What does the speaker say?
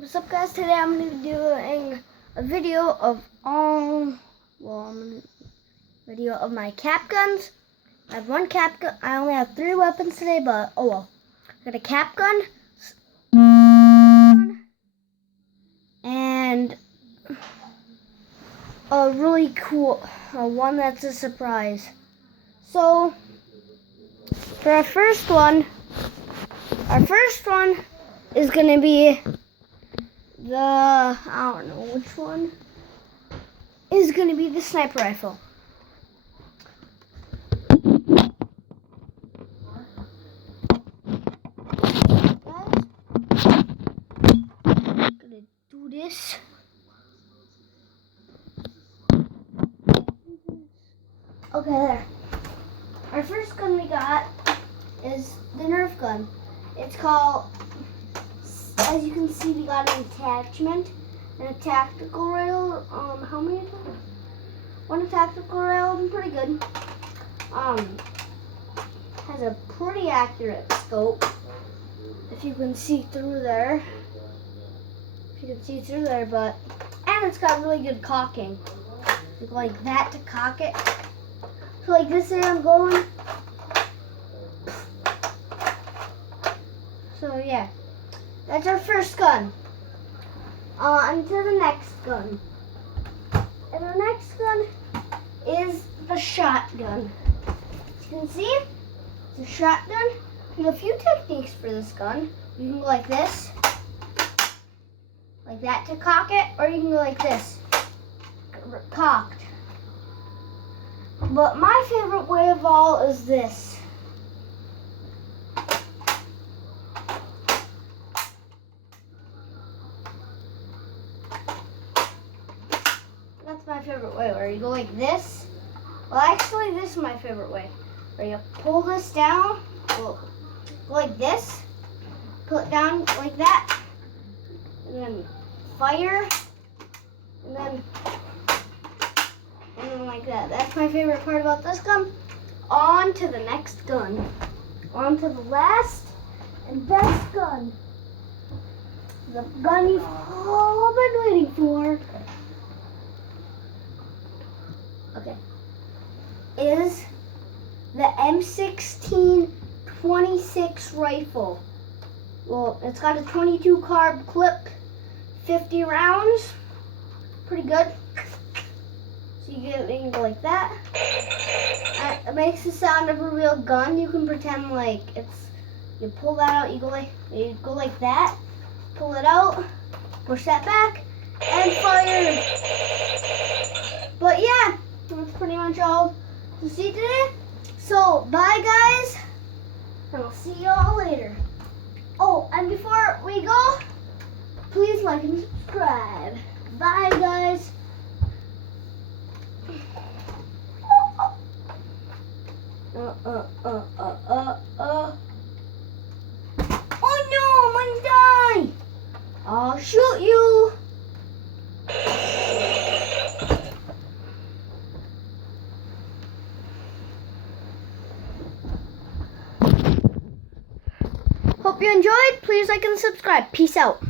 What's up, guys? Today I'm going to be doing a video of video of my cap guns. I have one cap gun. I only have 3 weapons today, but oh well. I got a cap gun and a really cool one that's a surprise. So for our first one is going to be I don't know which one is going to be the sniper rifle. I'm going to do this. Okay, there. Our first gun we got is the Nerf gun. It's called, as you can see, we got an attachment and a tactical rail. How many times? One tactical rail, pretty good. Has a pretty accurate scope. If you can see through there. And it's got really good cocking. You go like that to cock it. So like this way I'm going. So yeah. That's our first gun. On to the next gun. And the next gun is the shotgun. As you can see, it's a shotgun. There's a few techniques for this gun. You can go like this, like that to cock it, or you can go like this, cocked. But my favorite way of all is this. That's my favorite way, where you go like this. Well, actually, this is my favorite way, where you pull this down, go like this, pull it down like that, and then fire, and then like that. That's my favorite part about this gun. On to the next gun. On to the last and best gun. The gun you've all been waiting for. Okay. Is the M16 26 rifle. Well, it's got a 22 carb clip, 50 rounds. Pretty good. So you can go like that. It makes the sound of a real gun. You can pretend like you pull that out, you go like that, pull it out, push that back, and fire. But yeah, that's pretty much all to see today. So bye guys, and I'll see y'all later. Oh, and before we go, please like and subscribe. Bye guys. Oh no, I'm gonna die. I'll shoot you. Hope you enjoyed. Please like and subscribe. Peace out.